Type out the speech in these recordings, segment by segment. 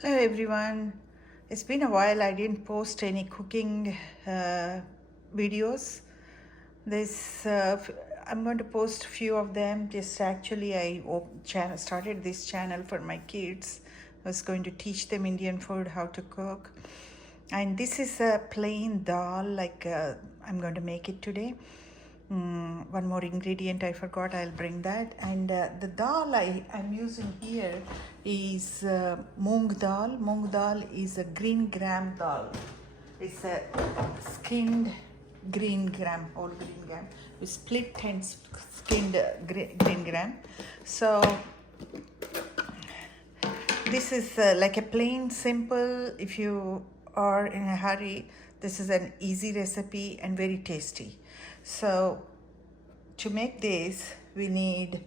Hello everyone. It's been a while. I didn't post any cooking videos. This I'm going to post a few of them. Just actually, started this channel for my kids. I was going to teach them Indian food, how to cook, and this is a plain dal. I'm going to make it today. One more ingredient I forgot, I'll bring that. And the dal I'm using here is moong dal. Moong dal is a green gram dal. It's a skinned green gram, whole green gram. We split and skinned green gram. So this is like a plain, simple, if you are in a hurry, this is an easy recipe and very tasty. So to make this, we need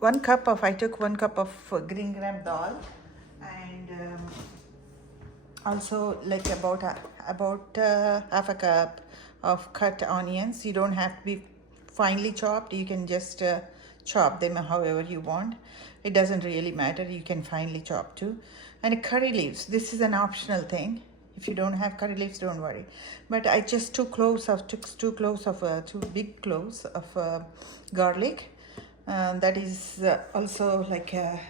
1 cup of, I took 1 cup of green gram dal, and also like about half a cup of cut onions. You don't have to be finely chopped. You can just chop them however you want. It doesn't really matter. You can finely chop too. And curry leaves. This is an optional thing. If you don't have curry leaves, don't worry. But I just took two big cloves of garlic. That is also like a,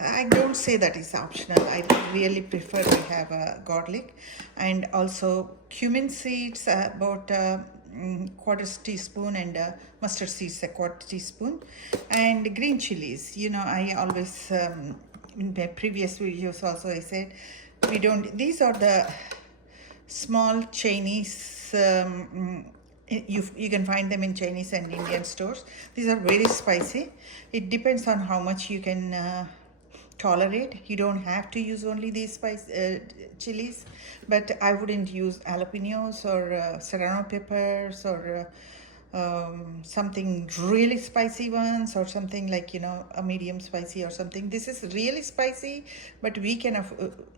I don't say that is optional. I really prefer to have a garlic, and also cumin seeds, about quarter teaspoon, and mustard seeds a quarter teaspoon, and green chilies. I always in my previous videos also I said we don't. These are the small Chinese. You can find them in Chinese and Indian stores. These are very spicy. It depends on how much you can tolerate. You don't have to use only these chilies, but I wouldn't use jalapenos or serrano peppers or something really spicy ones, or something like a medium spicy or something. This is really spicy, but we can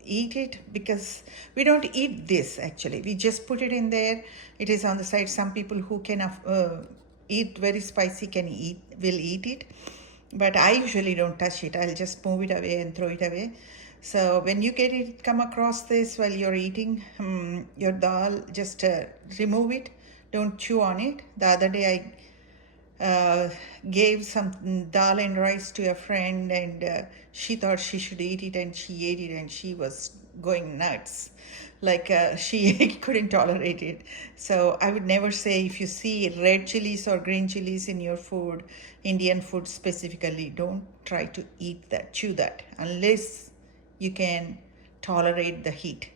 eat it because we don't eat this. Actually, we just put it in there. It is on the side. Some people who can eat very spicy will eat it, but I usually don't touch it. I'll just move it away and throw it away. So when you come across this while you're eating your dal, just remove it. Don't chew on it. The other day I gave some dal and rice to a friend, and she thought she should eat it, and she ate it, and she was going nuts. She couldn't tolerate it. So I would never say, if you see red chilies or green chilies in your food, Indian food specifically, don't try to chew that, unless you can tolerate the heat.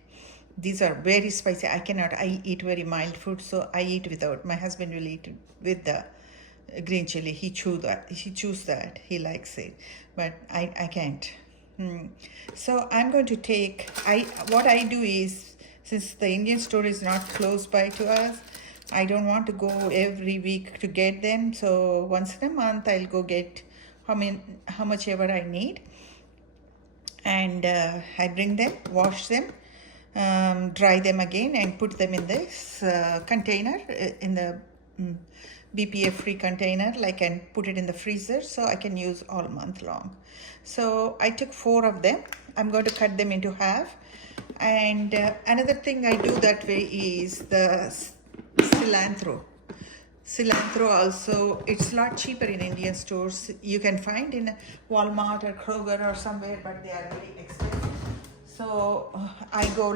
These are very spicy. I cannot. I eat very mild food, so I eat without. My husband will eat with the green chili. He chews that. He likes it, but I can't. So I'm going to take. What I do is, since the Indian store is not close by to us, I don't want to go every week to get them. So once in a month, I'll go get how much ever I need, and I bring them, wash them, dry them again, and put them in this container, in the BPA free container, and put it in the freezer so I can use all month long. So I took 4 of them. I'm going to cut them into half. And another thing I do that way is the cilantro. Cilantro also, it's a lot cheaper in Indian stores. You can find in Walmart or Kroger or somewhere, but they are very expensive. So I go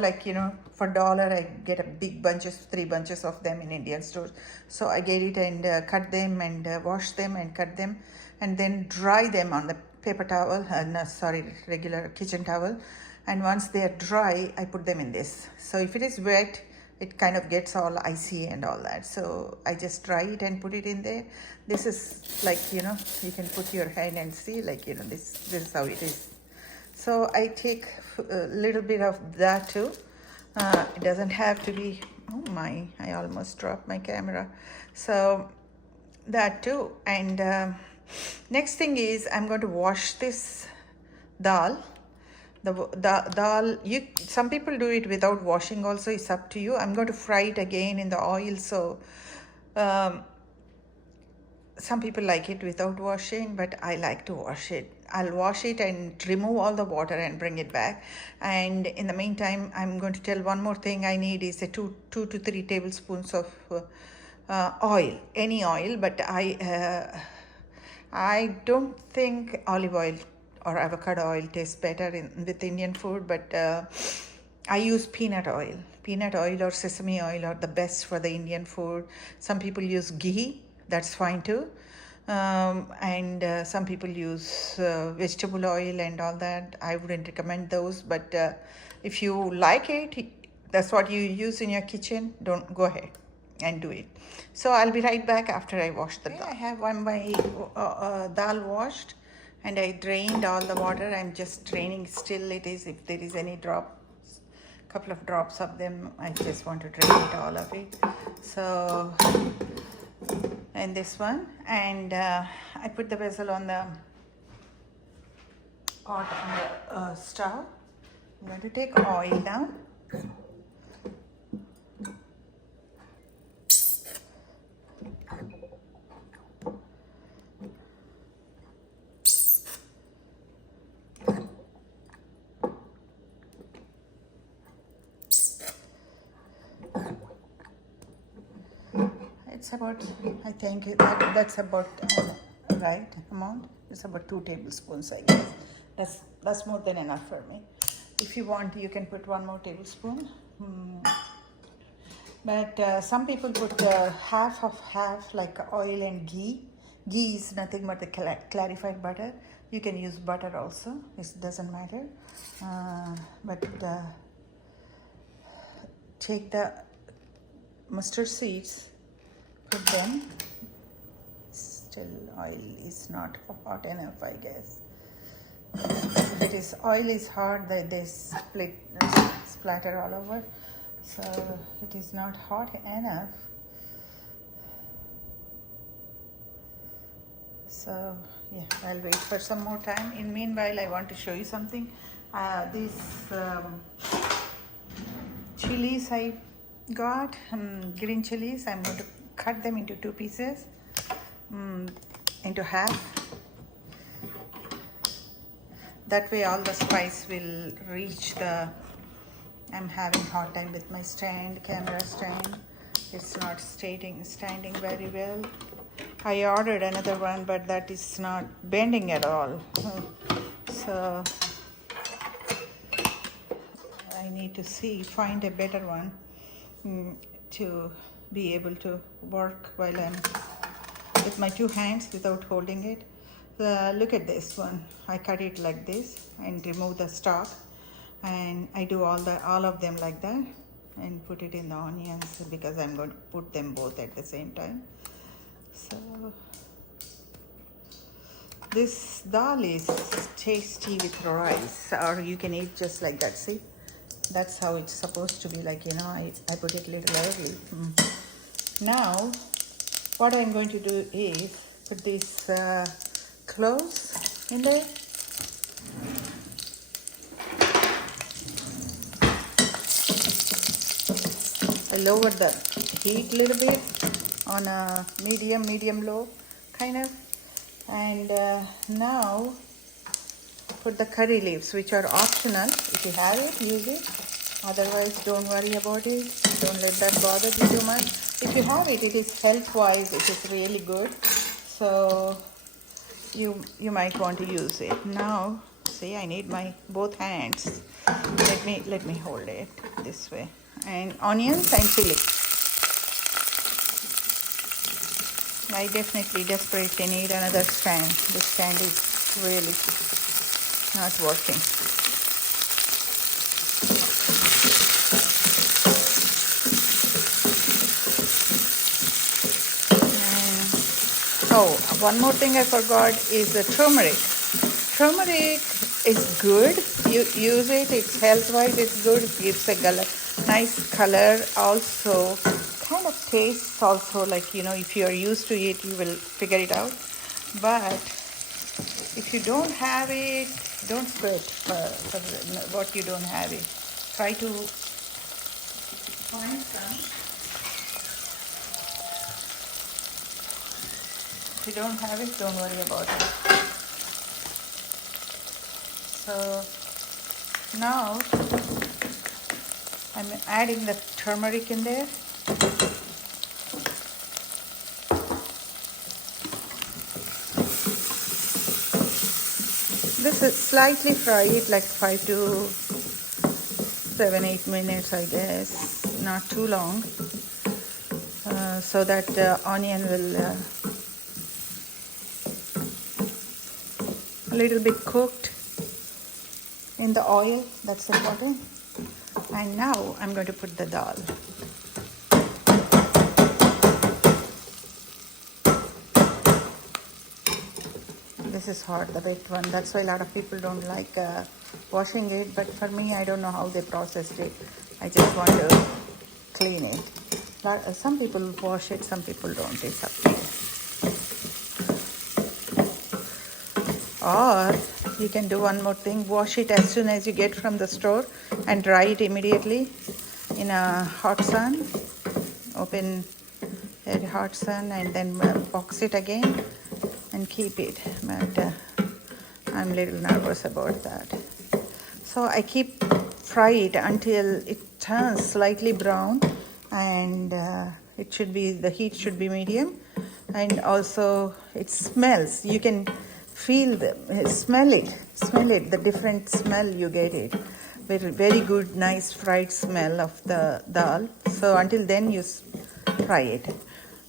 for $1, I get a big 3 bunches of them in Indian stores. So I get it and cut them and wash them and cut them, and then dry them on the paper towel, regular kitchen towel. And once they are dry, I put them in this. So if it is wet, it kind of gets all icy and all that. So I just dry it and put it in there. This is you can put your hand and see, this is how it is. So I take a little bit of that too. It doesn't have to be, oh my, I almost dropped my camera. So that too. And next thing is, I'm going to wash this dal. The dal, some people do it without washing also. It's up to you. I'm going to fry it again in the oil. So some people like it without washing, but I like to wash it. I'll wash it and remove all the water and bring it back. And in the meantime, I'm going to tell one more thing I need is a two to three tablespoons of oil, any oil, but I don't think olive oil or avocado oil tastes better with Indian food, but I use peanut oil. Peanut oil or sesame oil are the best for the Indian food. Some people use ghee, that's fine too. And some people use vegetable oil and all that. I wouldn't recommend those, but if you like it, that's what you use in your kitchen, don't go ahead and do it. So I'll be right back after I wash the dal. I have my dal washed and I drained all the water. I'm just draining still it is, if there is any drops, couple of drops of them, I just want to drain it, all of it. So, and this one, and I put the vessel on the pot on the stove. I'm going to take oil now. It's about, I think that's about right amount. It's about 2 tablespoons, I guess. That's more than enough for me. If you want, you can put 1 more tablespoon. But some people put half of half, like oil and ghee. Ghee is nothing but the clarified butter. You can use butter also. It doesn't matter. But take the mustard seeds, put them. Still oil is not hot enough, I guess. If it is, oil is hard, they splatter all over. So it is not hot enough. So yeah, I'll wait for some more time. In meanwhile, I want to show you something. These chilies I got, green chilies, I'm going to cut them into 2 pieces, into half. That way all the spice will reach the, I'm having hard time with my camera stand. It's not standing very well. I ordered another one, but that is not bending at all. So I need to find a better one to be able to work while I'm with my 2 hands without holding it. Look at this one. I cut it like this and remove the stalk, and I do all of them like that and put it in the onions because I'm going to put them both at the same time. So this dal is tasty with rice, or you can eat just like that. See, that's how it's supposed to be, like, you know, I put it a little early. Now what I'm going to do is put these cloves in there. I lower the heat a little bit on a medium low kind of, and now put the curry leaves, which are optional. If you have it, use it. Otherwise, don't worry about it. Don't let that bother you too much. If you have it, it is health-wise, it is really good. So you might want to use it. Now, see, I need my both hands. Let me hold it this way. And onions and chili. I definitely desperately need another stand. This stand is really not working. Oh, one more thing I forgot is the turmeric. Turmeric is good. You use it. It's health-wise. It's good. It gives a nice color. Also, kind of tastes also like, you know, if you are used to it, you will figure it out. But if you don't have it, don't sweat for what you don't have it. Try to find some. If you don't have it, don't worry about it. So now I'm adding the turmeric in there. This is slightly fry it, like 5 to 7, 8 minutes, I guess, not too long, so that the onion will a little bit cooked in the oil. That's important. And now I'm going to put the dal. This is hard, the wet one. That's why a lot of people don't like washing it. But for me, I don't know how they processed it. I just want to clean it. Some people wash it, some people don't. It's up to you. Or you can do one more thing. Wash it as soon as you get from the store and dry it immediately in a hot sun. Open at hot sun and then box it again and keep it. But I'm a little nervous about that. So I keep fry it until it turns slightly brown, and it should be, the heat should be medium, and also it smells. You can feel smell it, the different smell you get it. Very good, nice fried smell of the dal. So until then you fry it.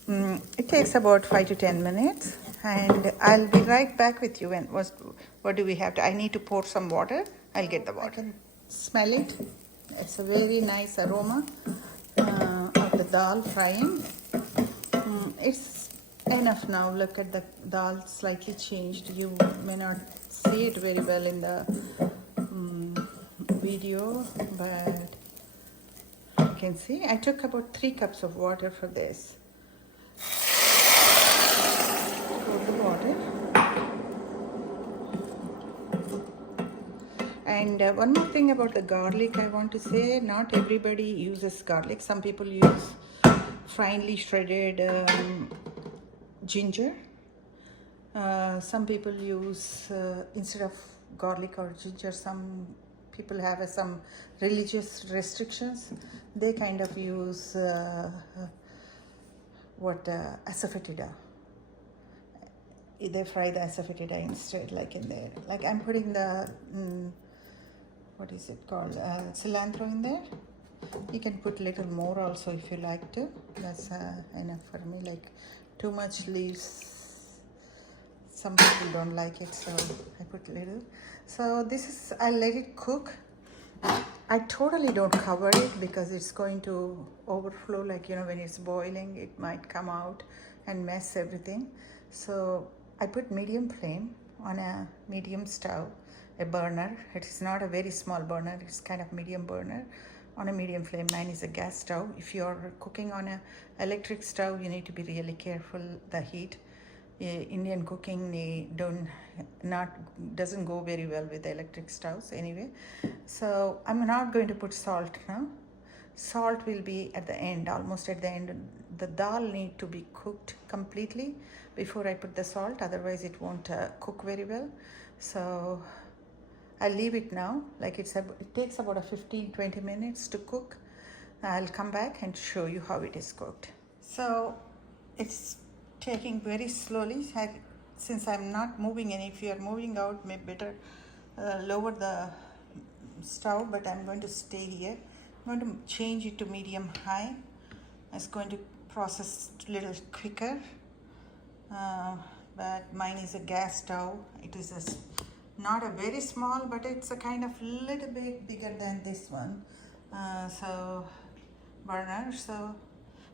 It takes about 5 to 10 minutes, and I'll be right back with you. And what do we have to? I need to pour some water. I'll get the water. I can smell it. It's a very nice aroma of the dal frying. It's enough now. Look at the dal, slightly changed. You may not see it very well in the video, but you can see. I took about 3 cups of water for this. Pour the water. And one more thing about the garlic I want to say. Not everybody uses garlic. Some people use finely shredded ginger. Some people use, instead of garlic or ginger, some people have some religious restrictions. They kind of use asafoetida. They fry the asafoetida instead, like in there. Like I'm putting the what is it called, cilantro in there. You can put little more also if you like to. That's enough for me. Like too much leaves, some people don't like it, so I put little. So this is, I let it cook. I totally don't cover it because it's going to overflow. Like, you know, when it's boiling, it might come out and mess everything. So I put medium flame on a medium stove, a burner. It is not a very small burner, it's kind of medium burner on a medium flame. Mine is a gas stove. If you're cooking on a electric stove, you need to be really careful the heat. Indian cooking doesn't go very well with electric stoves anyway. So I'm not going to put salt now. Salt will be at the end, almost at the end. The dal need to be cooked completely before I put the salt, otherwise it won't cook very well. So I'll leave it now. Like it takes about a 15-20 minutes to cook. I'll come back and show you how it is cooked. So it's taking very slowly. Since I'm not moving, and if you are moving out, maybe better lower the stove, but I'm going to stay here. I'm going to change it to medium high. It's going to process a little quicker, but mine is a gas stove. It is not a very small, but it's a kind of little bit bigger than this one. So burner, so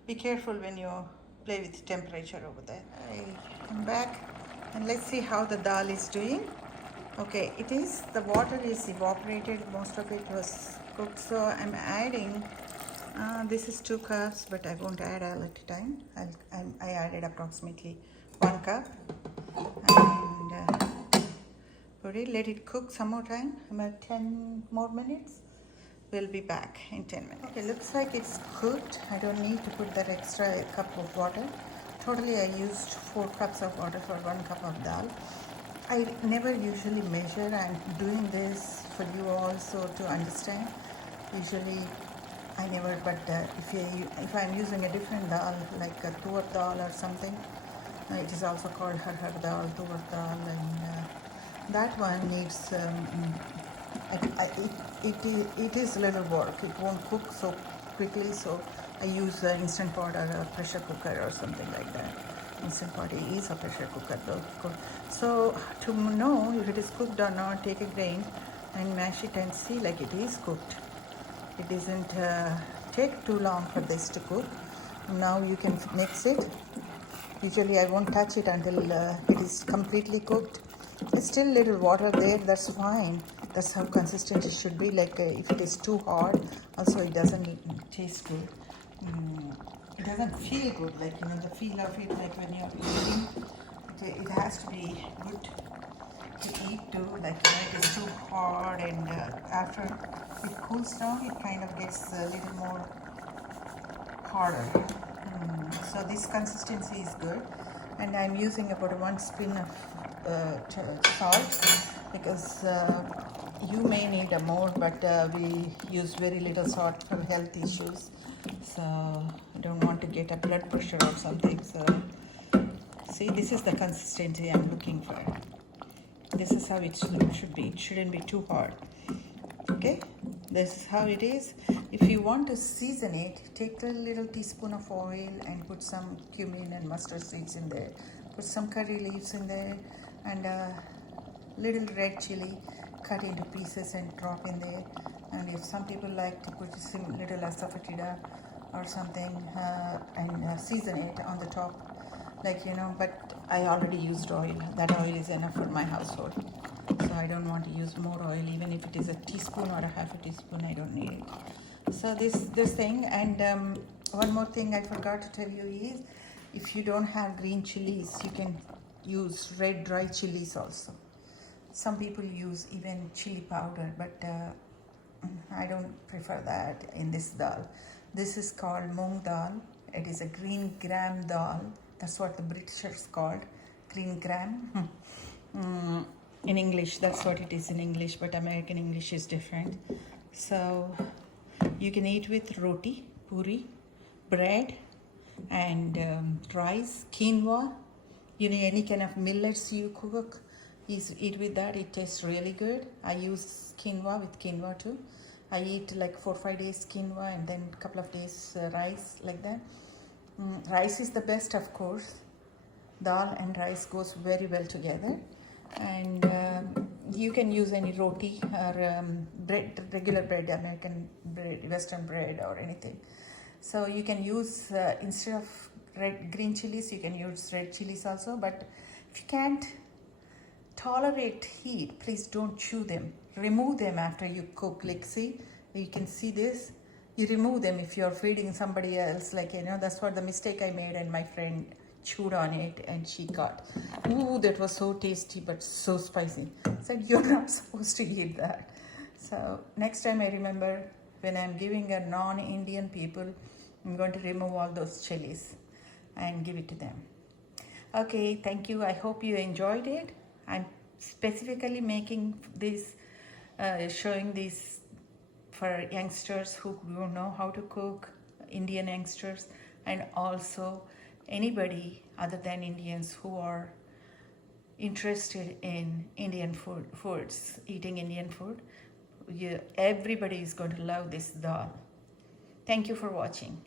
be careful when you play with temperature over there. I come back and let's see how the dal is doing. Okay, the water is evaporated, most of it was cooked, so I'm adding, this is 2 cups, but I won't add all at a time. I added approximately 1 cup, and let it cook some more time, about 10 more minutes. We'll be back in 10 minutes. Okay, looks like it's cooked. I don't need to put that extra cup of water. totally I used 4 cups of water for 1 cup of dal. I never usually measure. I'm doing this for you also to understand. Usually I never, but if I'm using a different dal like a tur dal or something, it is also called har dal, tur dal, and that one needs it is a little work. It won't cook so quickly, so I use instant pot or a pressure cooker or something like that. Instant pot is a pressure cooker though. So to know if it is cooked or not, take a grain and mash it and see like it is cooked. It doesn't take too long for this to cook. Now you can mix it. Usually I won't touch it until it is completely cooked. There's still little water there, that's fine. That's how consistent it should be. Like if it is too hard, also it doesn't taste good. It doesn't feel good, like the feel of it, like when you're eating, it has to be good to eat too. Like it is too hard, and after it cools down, it kind of gets a little more harder. So this consistency is good, and I'm using about 1 spoon of salt because you may need a more, but we use very little salt for health issues. So I don't want to get a blood pressure or something. So see, this is the consistency I'm looking for. This is how it should be. It shouldn't be too hard. Okay, this is how it is. If you want to season it, take a little teaspoon of oil and put some cumin and mustard seeds in there. Put some curry leaves in there and a little red chili cut into pieces and drop in there. And if some people like to put some little asafoetida or something and season it on the top, like but I already used oil. That oil is enough for my household, so I don't want to use more oil. Even if it is a teaspoon or a half a teaspoon, I don't need it. So this thing. And one more thing I forgot to tell you is, if you don't have green chilies, you can use red dry chilies also. Some people use even chili powder, but I don't prefer that in this dal. This is called moong dal. It is a green gram dal. That's what the Britishers called, green gram. In English, that's what it is in English, but American English is different. So you can eat with roti, puri, bread, and rice, quinoa. Any kind of millets you cook, eat with that. It tastes really good. I use quinoa with quinoa too. I eat like 4 or 5 days quinoa and then a couple of days rice, like that. Rice is the best, of course. Dal and rice goes very well together. And you can use any roti or bread, regular bread, American bread, Western bread, or anything. So you can use, instead of green chilies, you can use red chilies also. But if you can't tolerate heat, please don't chew them. Remove them after you cook. Like, see, you can see this. You remove them if you're feeding somebody else. Like, that's what the mistake I made, and my friend chewed on it and she got, ooh, that was so tasty but so spicy. I said, you're not supposed to eat that. So next time I remember, when I'm giving a non-Indian people, I'm going to remove all those chilies and give it to them. Okay, thank you. I hope you enjoyed it. I'm specifically making this, showing this for youngsters who don't know how to cook, Indian youngsters, and also anybody other than Indians who are interested in Indian foods, eating Indian food. Everybody is going to love this dal. Thank you for watching.